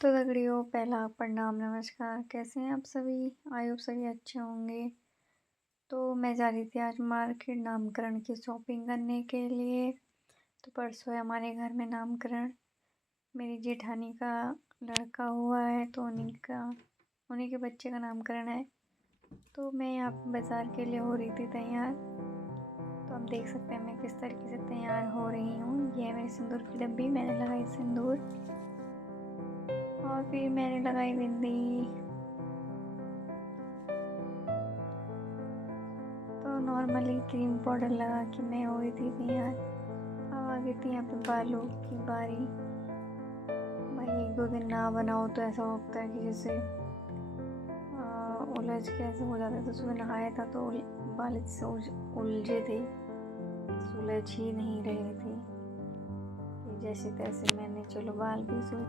तो तगड़ियों, पहला प्रणाम, नमस्कार। कैसे हैं आप सभी? आई होप सभी अच्छे होंगे। तो मैं जा रही थी आज मार्केट नामकरण की शॉपिंग करने के लिए। तो परसों है हमारे घर में नामकरण। मेरी जेठानी का लड़का हुआ है, तो उन्हीं के बच्चे का नामकरण है। तो मैं यहाँ बाज़ार के लिए हो रही थी तैयार। तो आप देख सकते हैं मैं किस तरीके से तैयार हो रही हूँ। ये है मेरी सिंदूर की डब्बी, मैंने लगाई सिंदूर और फिर मैंने लगाई बिंदी। तो नॉर्मली क्रीम पाउडर लगा के मैं हो गई थी तैयार। अब आ गई थी यहाँ पे बालों की बारी। भाई एक दो दिन ना बनाओ तो ऐसा होता है कि जैसे उलझ के ऐसे हो जाता है। तो सुबह नहाया था तो बाल इससे उलझे थे, सुलझ ही नहीं रहे थे। जैसे तैसे मैंने चलो बाल भी सुलझ।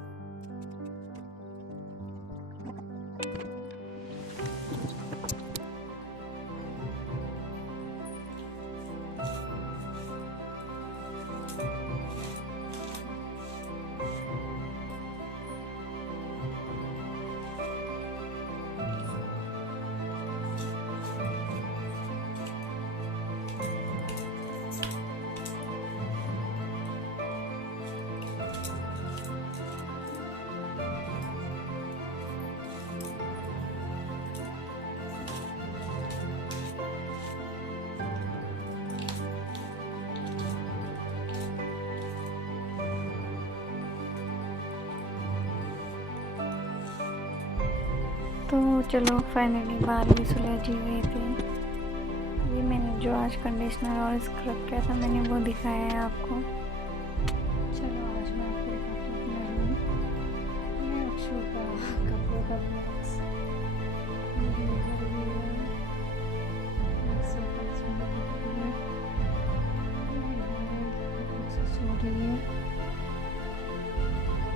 तो चलो फाइनली बाल भी सुलझ ही गए थे। ये मैंने जो आज कंडीशनर और स्क्रब किया था मैंने वो दिखाया है आपको। चलो आज मैं आपको दिखाती हूँ अपना रूम। मैं अक्षु का कपड़ों का बॉक्स, मेरी इधर भी है, स्वेटर्स में रखी है, सो रही है,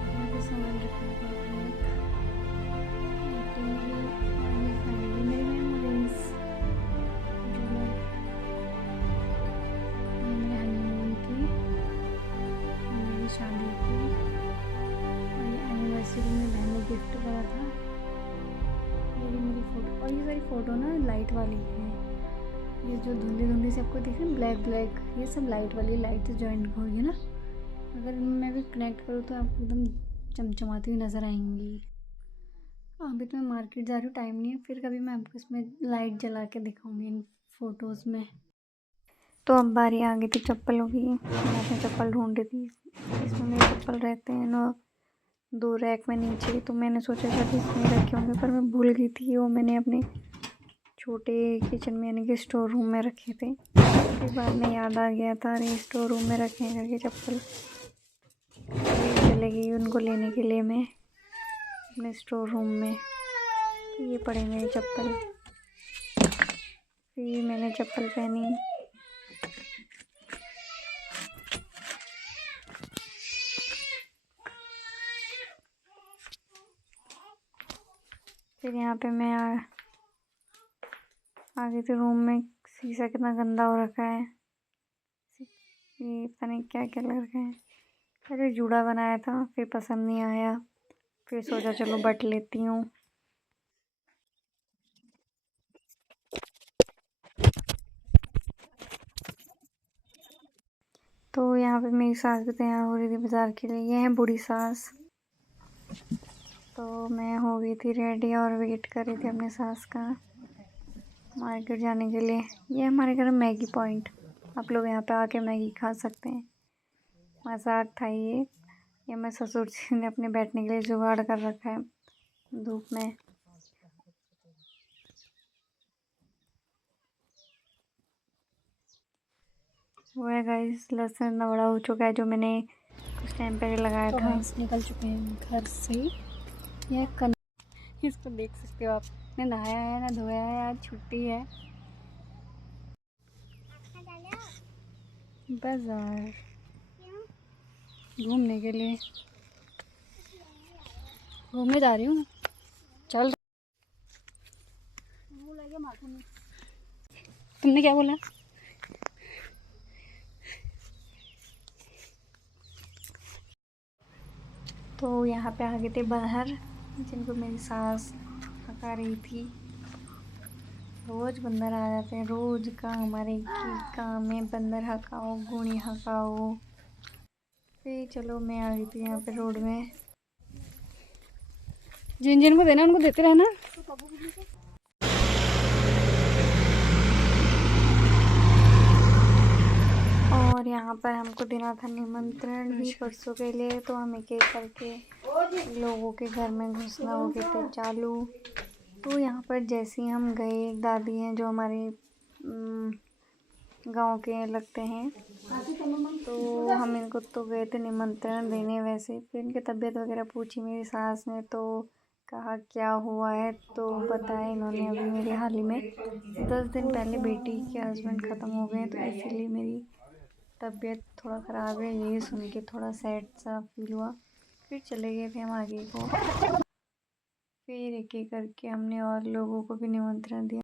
यहाँ पे सामान रखने का शादी की और ये एनिवर्सरी में बहन ने गिफ्ट करा था। ये मेरी फ़ोटो, और ये सारी फ़ोटो ना लाइट वाली है। ये जो धुंधली धुंधली से आपको दिख रहा है ब्लैक ब्लैक, ये सब लाइट वाली, लाइट से जॉइंट हो गई ना। अगर इनमें मैं भी कनेक्ट करूँ तो आपको एकदम चमचमाती हुई नज़र आएंगी। अभी तो मैं मार्केट जा रही हूँ, टाइम नहीं है, फिर कभी मैं आपको इसमें लाइट जला के दिखाऊँगी इन फ़ोटोज़ में। तो अब बारी आ गई थी चप्पलों की। मैं अपनी चप्पल ढूंढ रही थी, इसमें मेरे चप्पल रहते हैं ना दो रैक में नीचे। तो मैंने सोचा शायद इसमें रखे होंगे, पर मैं भूल गई थी। वो मैंने अपने छोटे किचन में यानी कि स्टोर रूम में रखे थे। फिर बाद में याद आ गया था अरे स्टोर रूम में रखे हैं करके चप्पल। चले गई उनको लेने के लिए मैं अपने स्टोर रूम में। तो ये पड़े मेरी चप्पल। फिर मैंने चप्पल पहनी। फिर यहाँ पे मैं आ गई थी रूम में। शीशा कितना गंदा हो रखा है, ये पता नहीं क्या क्या लग रखा है। पहले जूड़ा बनाया था, फिर पसंद नहीं आया, फिर सोचा चलो बट लेती हूँ। तो यहाँ पे मेरी सास भी तैयार हो रही थी बाज़ार के लिए। ये है बूढ़ी सास। तो मैं हो गई थी रेडी और वेट कर रही थी अपनी सास का मार्केट जाने के लिए। ये हमारे घर में मैगी पॉइंट, आप लोग यहाँ पे आके मैगी खा सकते हैं। मजाक था ये मैं ससुर जी ने अपने बैठने के लिए जुगाड़ कर रखा है धूप में। वो है गाइस, लहसुन इतना बड़ा हो चुका है जो मैंने कुछ टाइम पहले लगाया था। निकल चुके हैं घर से। यह इसको देख सकते हो आप, ना नहाया है ना धोया है, आज छुट्टी है। बाजार घूमने के लिए घूमने जा रही हूँ। चल तुमने क्या बोला? तो यहाँ पे आ गए थे बाहर, जिनको मेरी सास हका रही थी। रोज़ बंदर आ जाते हैं, रोज़ का हमारे काम है बंदर हकाओ, गुणी हकाओ। फिर चलो मैं आ गई थी यहाँ पे रोड में। जिन जिन को देना उनको देते रहना। और यहाँ पर हमको देना था निमंत्रण भी परसों के लिए, तो हम एक एक करके लोगों के घर में घुसना हो गए थे चालू। तो यहाँ पर जैसे ही हम गए, एक दादी हैं जो हमारे गांव के लगते हैं, तो हम इनको तो गए थे निमंत्रण देने। वैसे फिर इनकी तबीयत वगैरह पूछी मेरी सास ने, तो कहा क्या हुआ है, तो बताया इन्होंने अभी मेरे हाल ही में 10 दिन पहले बेटी के हस्बैंड ख़त्म हो गए, तो इसीलिए मेरी तबीयत थोड़ा ख़राब है। यही सुन के थोड़ा सैड सा फील हुआ। फिर चले गए थे हम आगे को। फिर एक एक करके हमने और लोगों को भी निमंत्रण दिया।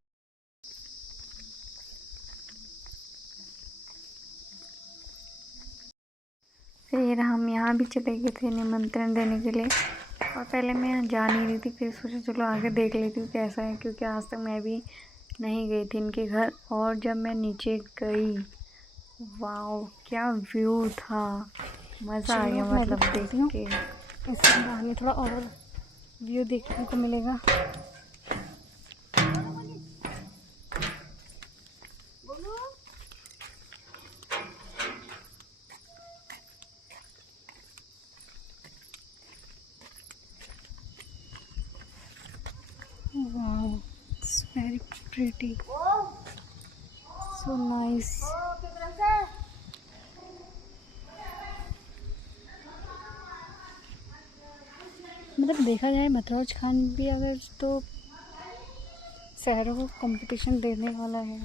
फिर हम यहाँ भी चले गए थे निमंत्रण देने के लिए। और पहले मैं यहाँ जा नहीं रही थी, फिर सोचा चलो आगे देख लेती हूँ कैसा है, क्योंकि आज तक मैं भी नहीं गई थी इनके घर। और जब मैं नीचे गई, वाओ क्या व्यू था, मज़ा आ गया मतलब देख के। इससे बाहर थोड़ा और व्यू देखने को मिलेगा। Wow, it's very pretty, so nice. मतलब देखा जाए भतरौज खान भी अगर तो शहरों को कंपटीशन देने वाला है।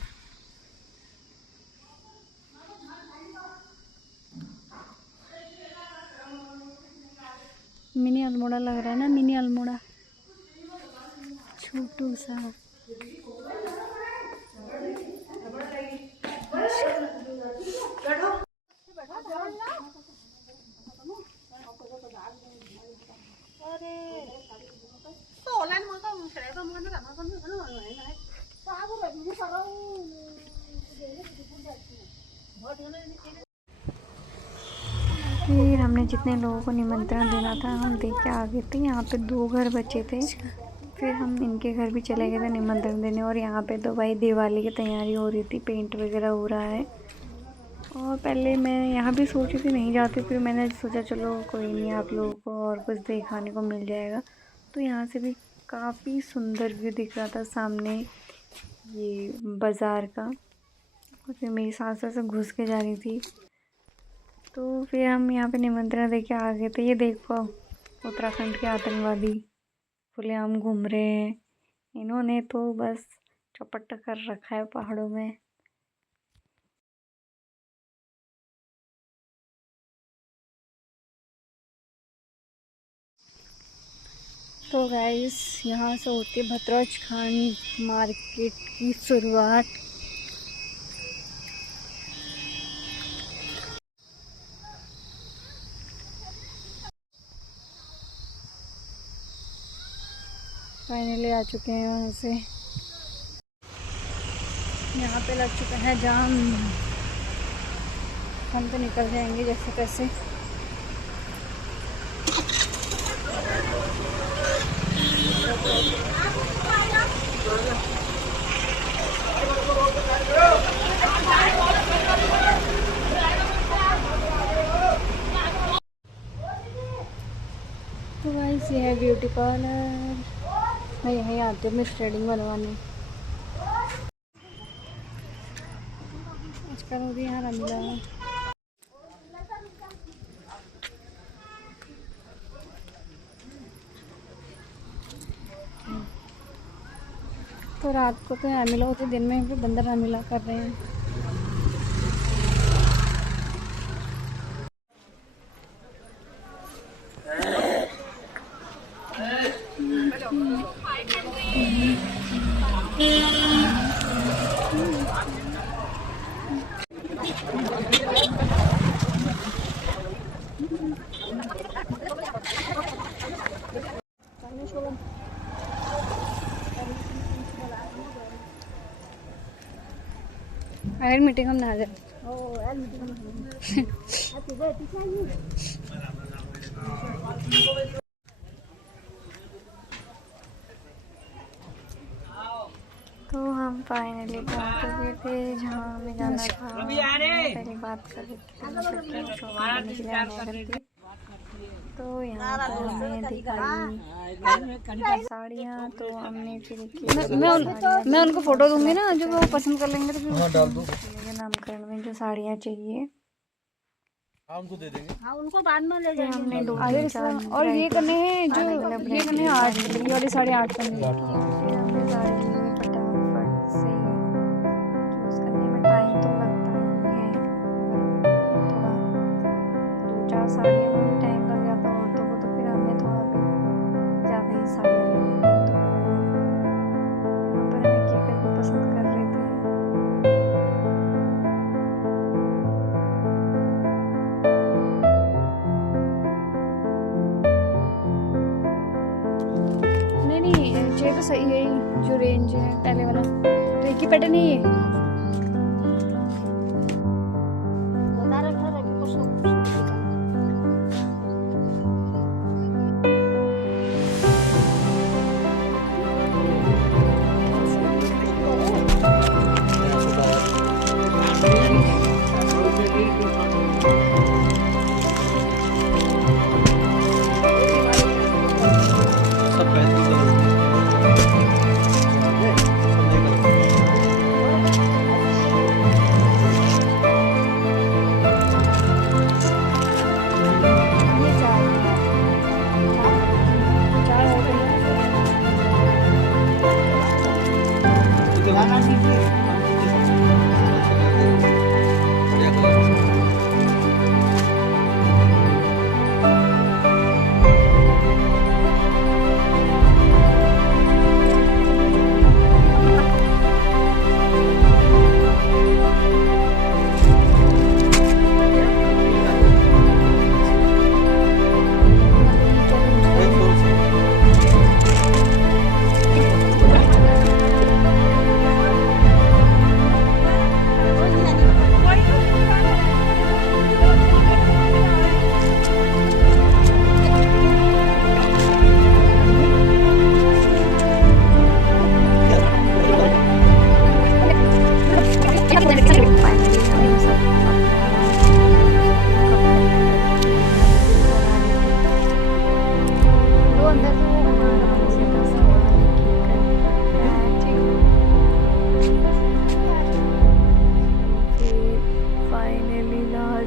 मिनी अल्मोड़ा लग रहा है ना, मिनी अल्मोड़ा छोटू सा। फिर हमने जितने लोगों को निमंत्रण देना था हम दे के आ गए थे। यहाँ पे 2 घर बचे थे, फिर हम इनके घर भी चले गए थे निमंत्रण देने। और यहाँ पे तो भाई दिवाली की तैयारी हो रही थी, पेंट वगैरह हो रहा है। और पहले मैं यहाँ भी सोची थी नहीं जाती, फिर मैंने सोचा चलो कोई नहीं, आप लोगों को और कुछ दिखाने को मिल जाएगा। तो यहाँ से भी काफ़ी सुंदर व्यू दिख रहा था सामने, ये बाज़ार का। और फिर मेरी सास से घुस के जा रही थी, तो फिर हम यहाँ पे निमंत्रण दे के आ गए थे। ये देखो उत्तराखंड के आतंकवादी खुलेआम घूम रहे हैं। इन्होंने तो बस चौपट कर रखा है पहाड़ों में। तो गाइस यहाँ से होती है भतरौज खान मार्केट की शुरुआत। फाइनली आ चुके हैं वहाँ से। यहाँ पे लग चुका है जाम, हम तो निकल जाएंगे जैसे तैसे। तो गाइस ये है ब्यूटी पार्लर, मैं यहीं आती हूँ अपनी थ्रेडिंग बनवाने। आजकल मुझे यहाँ रंगला तो रात को तो यहाँ मिला होती, दिन में भी बंदर रामिला कर रहे हैं। अगर मीटिंग हम ना जाए तो हम फाइनली पहुंच चुके थे जहाँ हमें जाना था। पहले बात कर रही थी शॉपिंग करने के लिए आने करके। तो यहाँ पर हमें दिखाई साड़ियाँ, तो हमने फिर मैं उनको फ़ोटो दूंगी ना, जो वो पसंद कर लेंगे तो फिर डाल दूँ। मुझे नामकरण में जो साड़ियाँ चाहिए उनको दे देंगे। हाँ उनको बाद में ले जाएंगे। हमने दो और ये करने हैं जो ये करने हैं 8 ये वाली 8.5 करनी है। फिर हमने साड़ी ली फटाफट से। चूज़ करने में टाइम तो लगता ही है, थोड़ा 2-4 साड़ियों में भी टाइम लग जाता औरतों को, तो फिर हमें थोड़ा भी ज़्यादा ही साड़ियाँ लेनी थी। तो यहाँ पर हमें क्या करके पसंद कर रहे थे। नहीं ये तो सही है जो रेंज है पहले वाला, तो एक ही पैटर्न है ये।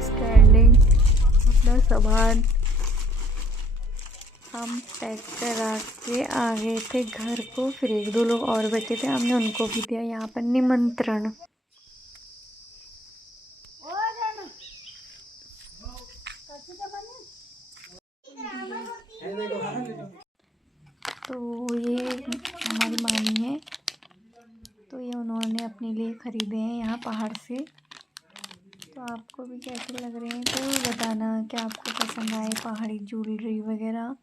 स्टैंडिंग अपना सामान हम पैक करा के आ गए थे घर को। फिर 1-2 लोग और बचे थे, हमने उनको भी दिया यहाँ पर निमंत्रण। तो ये हमारी मामी है, तो ये उन्होंने अपने लिए ख़रीदे हैं यहाँ पहाड़ से। तो आपको भी कैसे लग रहे हैं तो बताना कि आपको पसंद आए पहाड़ी ज्वेलरी वगैरह।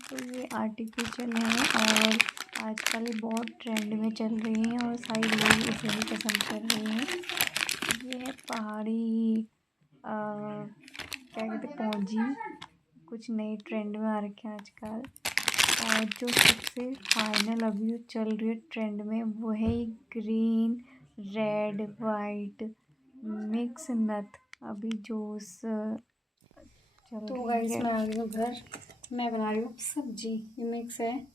तो ये आर्टिफिशियल हैं और आजकल ये बहुत ट्रेंड में चल रही हैं और सारे लोग इसे ही पसंद कर रहे हैं। ये है पहाड़ी क्या कहते हैं, पौंजी, कुछ नए ट्रेंड में आ रखे हैं आजकल। और जो सबसे फाइनल अभी जो चल रही है ट्रेंड में वो है ग्रीन रेड वाइट मिक्स नथ। अभी जो तो गाइस मैं आ गई हूँ घर। मैं बना रही हूँ सब्जी, ये मिक्स है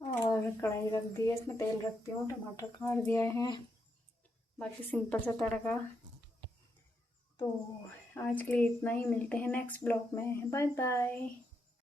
और कढ़ाई रख दी है, इसमें तेल रखती हूँ, टमाटर काट दिया है, बाकी सिंपल सा तड़का। तो आज के लिए इतना ही, मिलते हैं नेक्स्ट ब्लॉग में। Bye bye.